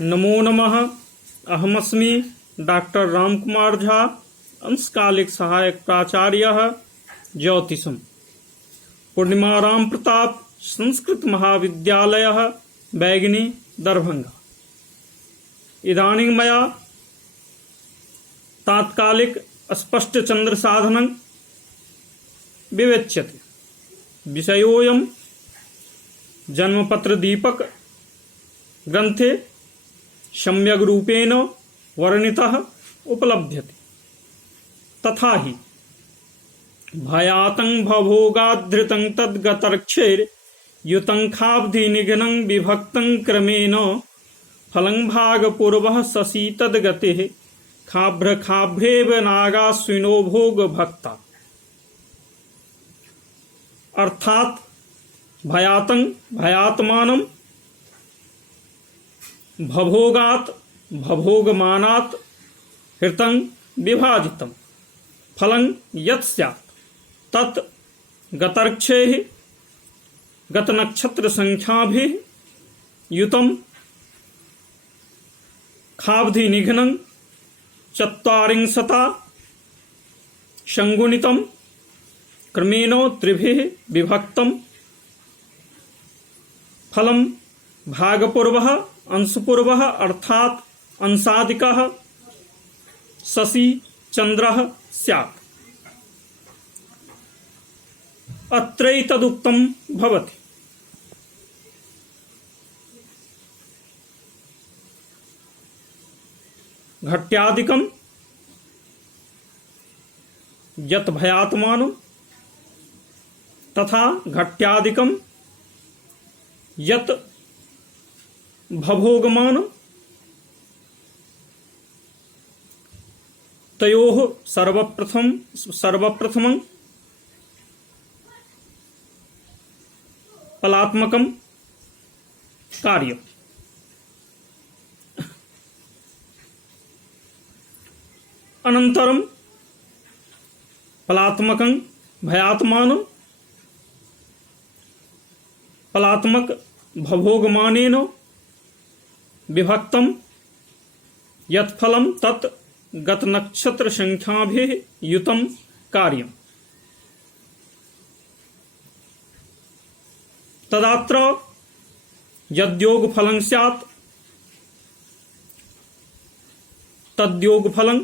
नमो नमः। अहमस्मि डॉक्टर रामकुमार झा, अंशकालिक सहायक प्राचार्य ज्योतिषम, पूर्णिमा राम प्रताप संस्कृत महाविद्यालय बैगिनी दरभंगा। इदानीं मया तात्कालिक स्पष्ट चंद्र साधनं विवेच्यते। विषयोऽयं जन्मपत्र दीपक ग्रंथे सम्यग् रूपेण वर्णितः उपलभ्यते। तथा हि भयातं भवभोगाद्धृतं तद्गतर्क्षैर् युतं खाब्धि निघ्नं विभक्तं क्रमेण फलं भागपूर्वः शशि तद्गतेः खाभ्र खाभ्रेव नागाश्विनो भोग भक्ता। अर्थात भयातं भयात्मानं, भभोगात भभोगमानात, हृतं विभाजितं फलं यत् स्यात् तत् गतर्क्षैः गतनक्षत्र संख्याभिः युतं खाब्धि निघ्नं चत्वारिंशता संगुणितं क्रमेण त्रिभिः विभक्तं फलं भागपूर्वः अंशपूर्वः अर्थात अंशादिकः शशि चंद्रः स्यात्। अत्रैतदुक्तं भवति। घट्यादिकं यत् भयात्मानं तथा घट्यादिकं यत् भभोगमानं, तयोः सर्वप्रथमं फलात्मकं कार्यम्। अनन्तरं फलात्मकं भयात्मानं फलात्मक भभोगमानेन विभक्तं यत् फलं तत् गत नक्षत्र संख्याभिः युतं कार्यम्। तदात्र यद्योग फलं स्यात् तद्योग फलं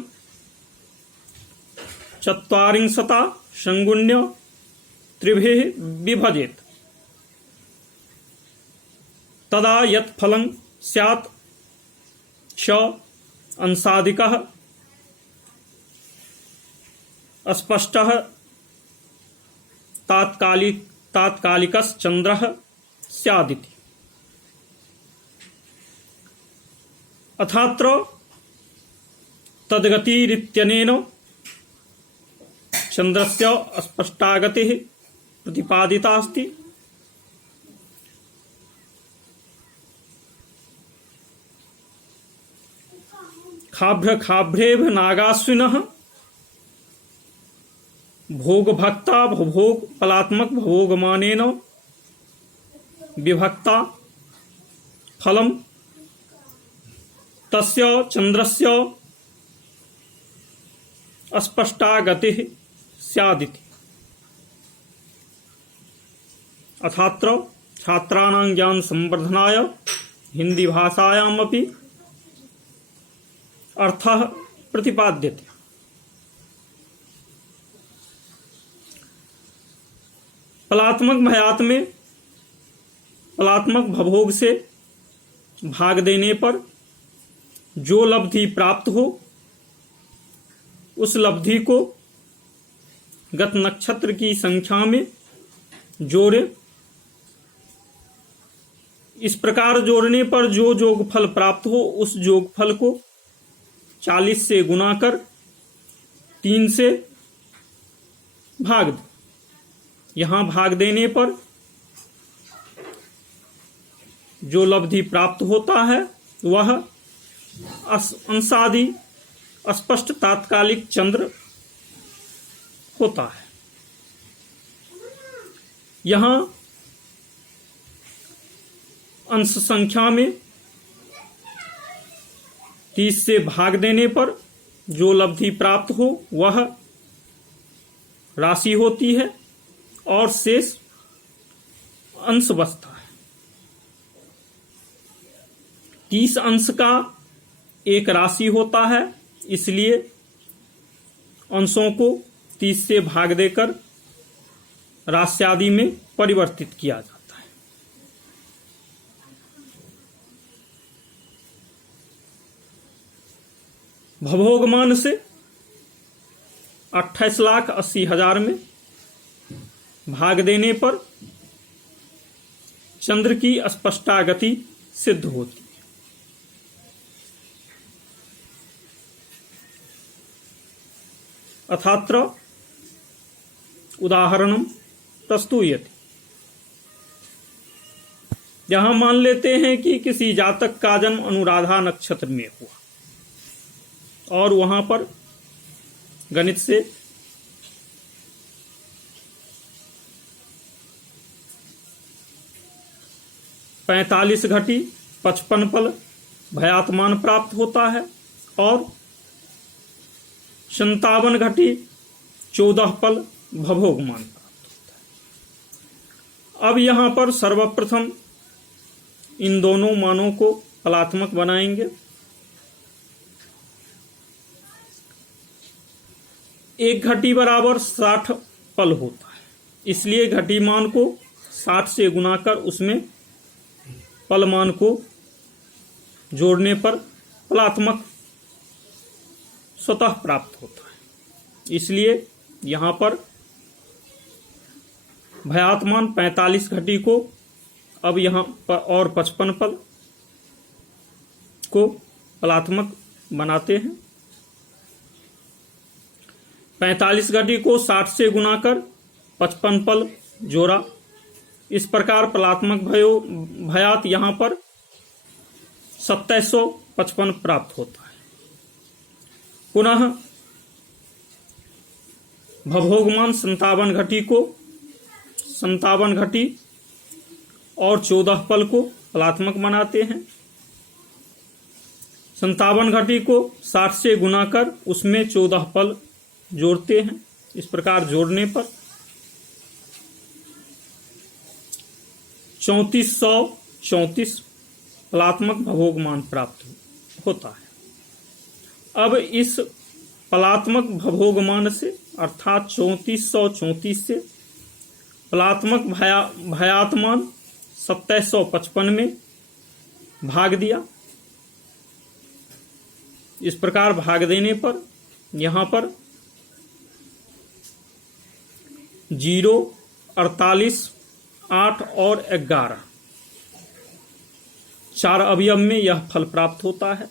चत्वारिंशता संगुण्य त्रिभिः विभजेत्। तदा यत् फलं स्यात् च अंशादिकः स्पष्टः तात्कालिकश्चंद्रः स्यादिति। अथात्र तद्गतिरित्यनेन चंद्रस्य स्पष्टागतिः प्रतिपादिता अस्ति। खाभ्र खाभ्रेव नागाश्विनः भोग भक्ता भोग फलात्मक भोगमानेन विभक्ता फलं तस्य चंद्रस्य अस्पष्टा गतिः स्यादिति। अथात्र छात्राणां ज्ञान संवर्धनाय हिंदी भाषायामपि अर्थः प्रतिपाद्यते। फलात्मक भयात में फलात्मक भभोग से भाग देने पर जो लब्धि प्राप्त हो उस लब्धि को गत नक्षत्र की संख्या में जोड़े। इस प्रकार जोड़ने पर जो जोगफल प्राप्त हो उस जोगफल को 40 से गुना कर 3 से भाग दो। यहां भाग देने पर जो लब्धि प्राप्त होता है वह अंशादि स्पष्ट तात्कालिक चंद्र होता है। यहां अंश संख्या में 30 से भाग देने पर जो लब्धि प्राप्त हो वह राशि होती है और शेष अंश बचता है। 30 अंश का एक राशि होता है, इसलिए अंशों को 30 से भाग देकर राशि आदि में परिवर्तित किया जाता है। भवोगमान से 28,80,000 में भाग देने पर चंद्र की स्पष्टा गति सिद्ध होती है। अथात्र उदाहरणम प्रस्तुयति। यहां मान लेते हैं कि किसी जातक का जन्म अनुराधा नक्षत्र में हुआ और वहां पर गणित से पैंतालीस घटी 55 पल भयात्मान प्राप्त होता है और 57 घटी 14 पल भवोगमान प्राप्त होता है। अब यहां पर सर्वप्रथम इन दोनों मानों को फलात्मक बनाएंगे। एक घटी बराबर 60 पल होता है, इसलिए घटी मान को 60 से गुना कर उसमें पल मान को जोड़ने पर फलात्मक स्वतः प्राप्त होता है। इसलिए यहां पर भयात्मान 45 घटी को अब यहां पर और 55 पल को फलात्मक बनाते हैं। 45 घटी को 60 से गुना कर 55 पल जोड़ा। इस प्रकार फलात्मक भयात यहां पर 2755 प्राप्त होता है। पुनः भवोगमान 57 घटी को 57 घटी और 14 पल को फलात्मक बनाते हैं। 57 घटी को 60 से गुना कर उसमें 14 पल जोड़ते हैं। इस प्रकार जोड़ने पर 3434 फलात्मक भवोगमान प्राप्त होता है। अब इस फलात्मक भवोगमान से अर्थात 3434 से फलात्मक भयात्मान 2755 में भाग दिया। इस प्रकार भाग देने पर यहां पर 0, 48, 8 और 11 4 अवयव में यह फल प्राप्त होता है।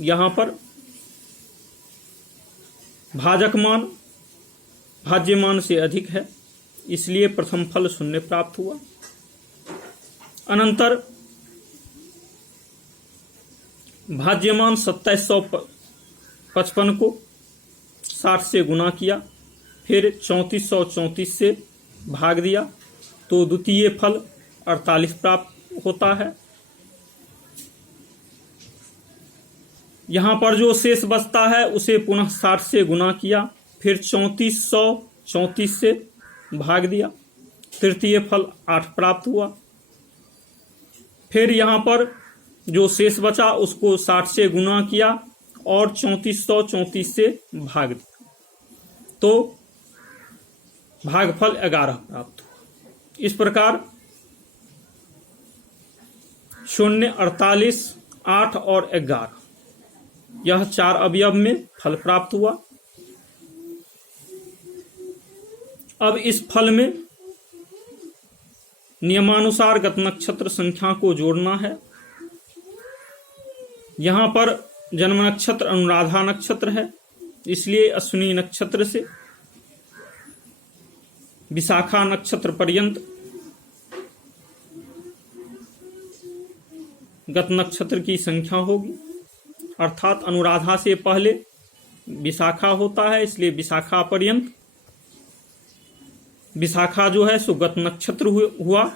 यहां पर भाजकमान भाज्यमान से अधिक है, इसलिए प्रथम फल 0 प्राप्त हुआ। अनंतर भाज्यमान 2755 को 60 से गुना किया, फिर 3434 से भाग दिया तो द्वितीय फल 48 प्राप्त होता है। यहां पर जो शेष बचता है उसे पुनः 60 से गुना किया, फिर 3434 से भाग दिया, तृतीय फल 8 प्राप्त हुआ। फिर यहां पर जो शेष बचा उसको 60 से गुना किया और 3434 से भाग दिया तो भागफल 11 प्राप्त हुआ। इस प्रकार 0, 48, 8 और 11 यह 4 अवयव में फल प्राप्त हुआ। अब इस फल में नियमानुसार गत नक्षत्र संख्या को जोड़ना है। यहां पर जन्म नक्षत्र अनुराधा नक्षत्र है, इसलिए अश्विनी नक्षत्र से विशाखा नक्षत्र पर्यंत गत नक्षत्र की संख्या होगी। अर्थात अनुराधा से पहले विशाखा होता है, इसलिए विशाखा पर्यंत विशाखा जो है सो गत नक्षत्र हुआ,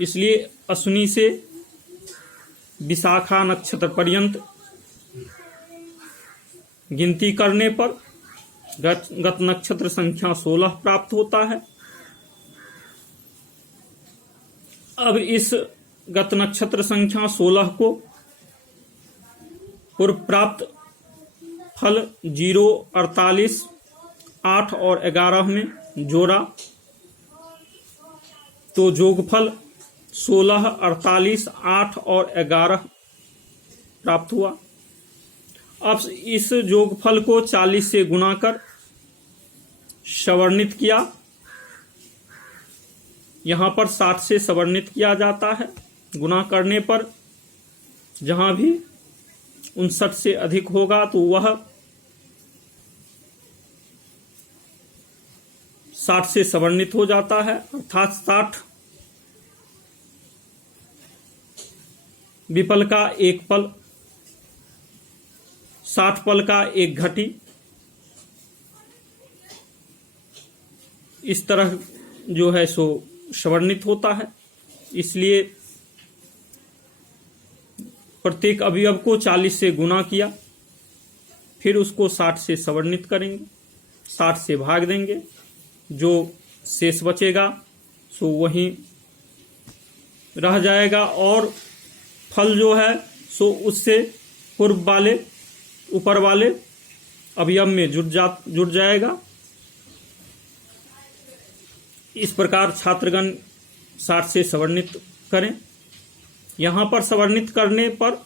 इसलिए अश्विनी से विशाखा नक्षत्र पर्यंत गिनती करने पर गत नक्षत्र संख्या 16 प्राप्त होता है। अब इस गत नक्षत्र संख्या 16 को पूर्व प्राप्त फल 0, 48, 8 और 11 में जोड़ा तो जोगफल 16, 48, 8 और 11 प्राप्त हुआ। अब इस जोगफल को 40 से गुणा कर सवर्णित किया। यहां पर 60 से सवर्णित किया जाता है। गुणा करने पर जहां भी 59 से अधिक होगा तो वह 60 से सवर्णित हो जाता है, अर्थात 60 विपल का एक पल, 60 पल का एक घटी, इस तरह जो है सो सवर्णित होता है। इसलिए प्रत्येक अवयव को 40 से गुणा किया, फिर उसको 60 से सवर्णित करेंगे, 60 से भाग देंगे, जो शेष बचेगा सो वहीं रह जाएगा और फल जो है सो उससे पूर्व वाले ऊपर वाले अवयव में जुड़ जाएगा। इस प्रकार छात्रगण 60 से सवर्णित करें। यहां पर सवर्णित करने पर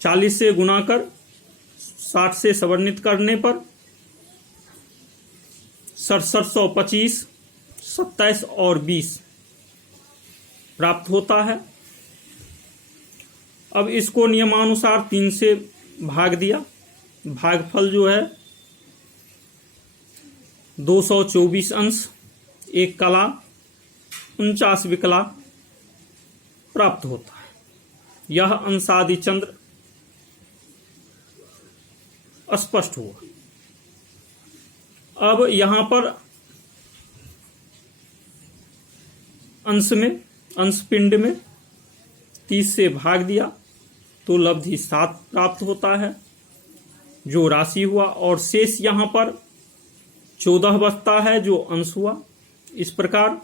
40 से गुणा कर 60 से सवर्णित करने पर 6725, 27 और 20 प्राप्त होता है। अब इसको नियमानुसार 3 से भाग दिया। भागफल जो है 224 अंश, 1 कला, 49 विकला प्राप्त होता है। यह अंशादि चंद्र स्पष्ट हुआ। अब यहां पर अंश पिंड में 30 से भाग दिया तो लब्धि 7 प्राप्त होता है, जो राशि हुआ, और शेष यहां पर 14 बचता है जो अंश हुआ। इस प्रकार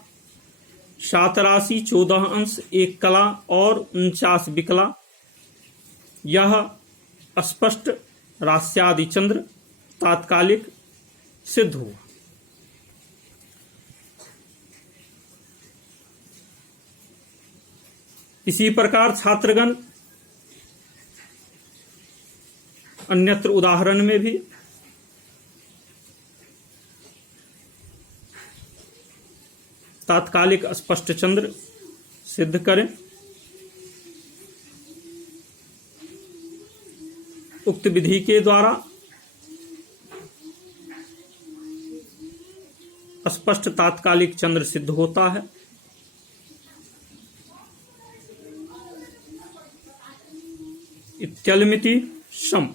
7 राशि, 14 अंश, 1 कला और 49 विकला, यह स्पष्ट रास्यादि चंद्र तात्कालिक सिद्ध हुआ। इसी प्रकार छात्रगण अन्यत्र उदाहरण में भी तात्कालिक स्पष्ट चंद्र सिद्ध करें। उक्त विधि के द्वारा स्पष्ट तात्कालिक चंद्र सिद्ध होता है। इत्यलमिति सम।